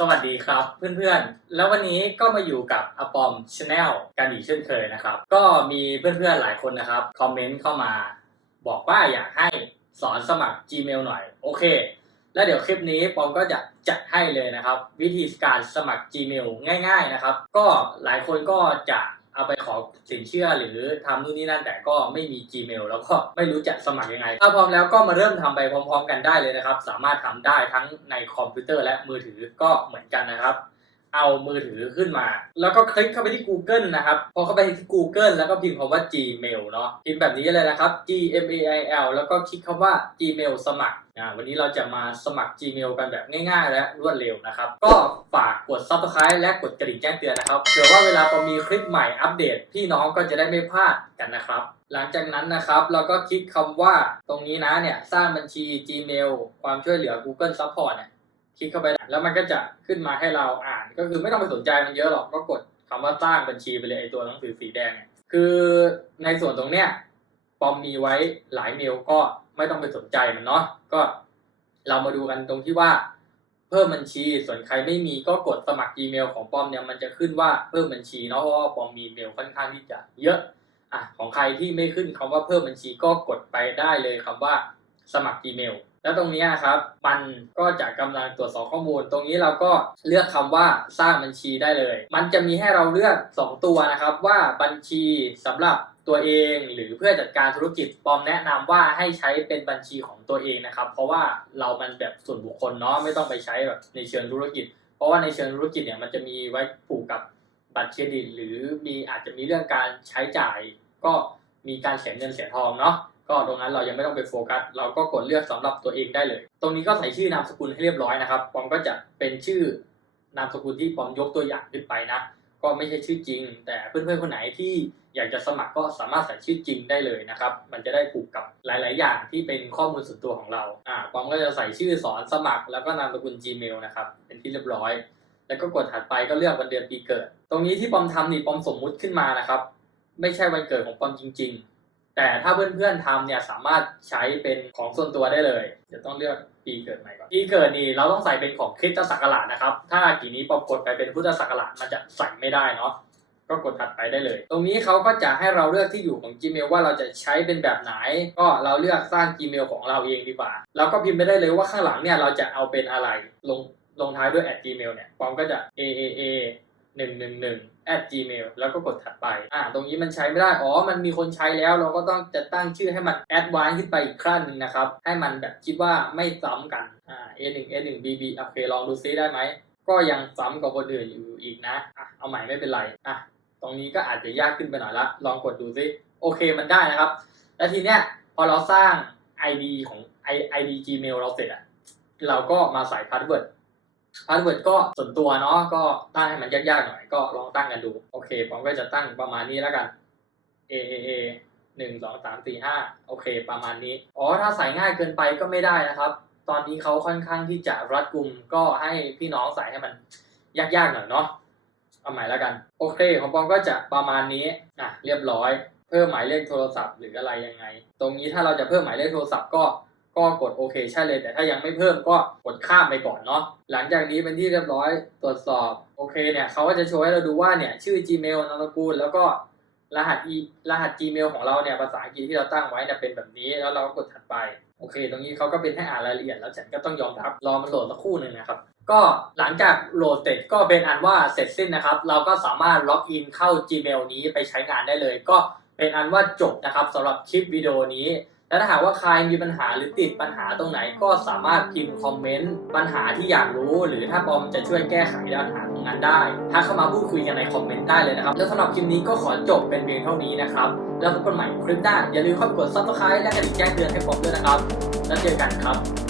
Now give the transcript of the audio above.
สวัสดีครับเพื่อนๆ แล้ววันนี้ก็มาอยู่กับอปอมชาแนลกันอีกเช่นเคยนะครับ ก็มีเพื่อนๆหลายคนนะครับคอมเมนต์เข้ามาบอกว่าอยากให้สอนสมัคร Gmail หน่อย โอเค แล้วเดี๋ยวคลิปนี้ปอมก็จะจัดให้เลยนะครับ วิธีการสมัคร Gmail ง่าย ๆนะครับ ก็หลายคนก็จะ เอาไปขอสินเชื่อหรือทำนู่นนี่นั่นแต่ก็ไม่มี Gmail แล้วก็ไม่รู้จะสมัครยังไง ถ้าพร้อมแล้วก็มาเริ่มทำไปพร้อม ๆ กันได้เลยนะครับ สามารถทำได้ทั้งในคอมพิวเตอร์และมือถือก็เหมือนกันนะครับ เอามือถือขึ้นมา แล้วก็คลิกเข้าไปที่ Google นะครับ พอเข้าไปที่ Google แล้วก็พิมพ์คำว่า Gmail เนาะพิมพ์แบบนี้เลยนะครับ G M A I L แล้วก็คลิกคำว่า Gmail สมัครอ่าวันนี้เราจะมาสมัคร Gmail กันแบบง่ายๆ และรวดเร็วนะครับ ก็ฝากกด Subscribe และกดกระดิ่งแจ้งเตือนนะครับเผื่อว่าเวลาพอมีคลิปใหม่อัปเดต พี่น้องก็จะได้ไม่พลาดกันนะครับ หลังจากนั้นนะครับเราก็คลิกคำว่าตรงนี้นะเนี่ยสร้างบัญชี Gmail ความช่วยเหลือ Google Support เนี่ย คลิกเข้าไปแล้วมันก็จะขึ้นมาให้เราอ่าน ก็คือไม่ต้องไปสนใจมันเยอะหรอกก็กดคำว่าสร้างบัญชีไปเลยไอตัวหนังสือสีแดงเนี่ยคือในส่วนตรงเนี้ยปอมมีไว้หลายเมลก็ไม่ต้องไปสนใจมันเนาะก็เรามาดูกันตรงที่ว่า เพิ่มบัญชีส่วนใครไม่มีก็กดสมัคร Gmail ของปอมเนี่ยมันจะขึ้นว่าเพิ่มบัญชีเนาะเพราะว่าปอมมีเมลค่อนข้างที่จะเยอะอะของใครที่ไม่ขึ้นคำว่าเพิ่มบัญชีก็กดไปได้เลยคำว่า สมัคร Gmail แล้วตรงนี้นะครับมันก็จะกำลังตรวจสอบข้อมูล ตรงนี้เราก็เลือกคำว่าสร้างบัญชีได้เลย มันจะมีให้เราเลือก 2 ตัวนะครับ ว่าบัญชีสำหรับตัวเองหรือเพื่อจัดการธุรกิจปอมแนะนำว่าให้ใช้เป็นบัญชีของตัวเองนะครับ เพราะว่าเรามันแบบส่วนบุคคลเนาะไม่ต้องไปใช้แบบในเชิงธุรกิจ เพราะว่าในเชิงธุรกิจเนี่ยมันจะมีไว้ผูกกับบัตรเครดิต หรือมีอาจจะมีเรื่องการใช้จ่าย ก็มีการเสียเงินเสียทองเนาะ ก็ตรงนั้นเรายังไม่ต้องไปโฟกัส เราก็กดเลือกสำหรับตัวเองได้เลย ตรงนี้ก็ใส่ชื่อนามสกุลให้เรียบร้อยนะครับปอมก็จะเป็นชื่อนามสกุลที่ปอมยกตัวอย่างขึ้นไปนะ ก็ไม่ใช่ชื่อจริง แต่เพื่อนๆคนไหนที่อยากจะสมัครก็สามารถใส่ชื่อจริงได้เลยนะครับ มันจะได้ผูกกับหลาย ๆ อย่างที่เป็นข้อมูลส่วนตัวของเรา อ่าปอมก็จะใส่ชื่อสอนสมัคร แล้วก็นามสกุล Gmail นะครับ เป็นที่เรียบร้อย แล้วก็กดถัดไปก็เลือกวันเดือนปีเกิด ตรงนี้ที่ปอมทำนี่ปอมสมมุติขึ้นมานะครับ ไม่ใช่วันเกิดของปอมจริง ๆ แต่ถ้าเพื่อนๆทำเนี่ยสามารถใช้เป็นของส่วนตัวได้เลยจะต้องเลือกปีเกิดใหม่ก่อนปีเกิดนี่เราต้องใส่เป็นของคริสตศักราชนะครับ ถ้ากี่นี้ปรากฏไปเป็นพุทธศักราชมันจะใส่ไม่ได้เนาะก็กดถัดไปได้เลย ตรงนี้เขาก็จะให้เราเลือกที่อยู่ของ Gmail ว่าเราจะใช้เป็นแบบไหน ก็เราเลือกสร้าง Gmail ของเราเองดีกว่า เราก็พิมพ์ไปได้เลยว่าข้างหลังเนี่ยเราจะเอาเป็นอะไร ลงลงท้ายด้วย at gmail เนี่ยฟอมก็จะ a a a 111 at gmail แล้วก็กดถัดไป อ่า ตรงนี้มันใช้ไม่ได้ อ๋อ มันมีคนใช้แล้ว เราก็ต้องจะตั้งชื่อให้มันแอดวานซ์ขึ้นไปอีกขั้นหนึ่งนะครับ ให้มันแบบคิดว่าไม่ซ้ำกัน อ่า a1 a1 bb โอเค ลองดูซิได้ไหม ก็ยังซ้ำกับคนอื่นอยู่อีกนะ อะ เอาใหม่ไม่เป็นไร อะ ตรงนี้ก็อาจจะยากขึ้นไปหน่อยละ ลองกดดูซิ โอเค มันได้นะครับ แล้วทีเนี้ย พอเราสร้าง id ของ id gmail เราเสร็จอะเราก็มาใส่พาสเวิร์ด พาสเวิร์ดก็ส่วนตัวเนาะก็ตั้งให้มันยากๆหน่อยก็ลองตั้งกันดูโอเคผมก็จะตั้งประมาณนี้แล้วกัน A A A หนึ่งสองสามสี่ห้าโอเค ประมาณนี้อ๋อถ้าใส่ง่ายเกินไปก็ไม่ได้นะครับ ตอนนี้เขาค่อนข้างที่จะรัดกุมก็ให้พี่น้องใส่ให้มันยากๆหน่อยเนาะเอาใหม่แล้วกัน โอเคของปอมก็จะประมาณนี้อะเรียบร้อย เพิ่มหมายเลขโทรศัพท์หรืออะไรยังไง ตรงนี้ถ้าเราจะเพิ่มหมายเลขโทรศัพท์ก็ ก็กดโอเคใช่เลย แต่ถ้ายังไม่เพิ่มก็กดข้ามไปก่อนเนาะหลังจากนี้เป็นที่เรียบร้อยตรวจสอบโอเคเนี่ยเขาก็จะโชว์ให้เราดูว่าเนี่ยชื่อ Gmail นามสกุลแล้วก็รหัส e รหัส Gmail ของเราเนี่ยภาษาอังกฤษที่เราตั้งไว้เนี่ยเป็นแบบนี้ แล้วเราก็กดถัดไป โอเค ตรงนี้เขาก็เป็นให้อ่านรายละเอียดแล้วฉันก็ต้องยอมรับรอมันโหลดสักครู่หนึ่งนะครับ ก็หลังจากโหลดเสร็จก็เป็นอันว่าเสร็จสิ้นนะครับ เราก็สามารถล็อกอินเข้า Gmail นี้ไปใช้งานได้เลย ก็เป็นอันว่าจบนะครับสำหรับคลิปวิดีโอนี้ และถ้าหากว่าใครมีปัญหาหรือติดปัญหาตรงไหนก็สามารถพิมพ์คอมเมนต์ปัญหาที่อยากรู้ หรือถ้าบอมจะช่วยแก้ไขปัญหาตรงนั้นได้ทักเข้ามาพูดคุยกันในคอมเมนต์ได้เลยนะครับ แล้วสำหรับคลิปนี้ก็ขอจบเป็นเพียงเท่านี้นะครับ แล้วพบกันใหม่คลิปหน้าอย่าลืมเข้าไปกดซับสไครต์และกดแจ้งเตือนให้ผมด้วยนะครับ แล้วเจอกันครับ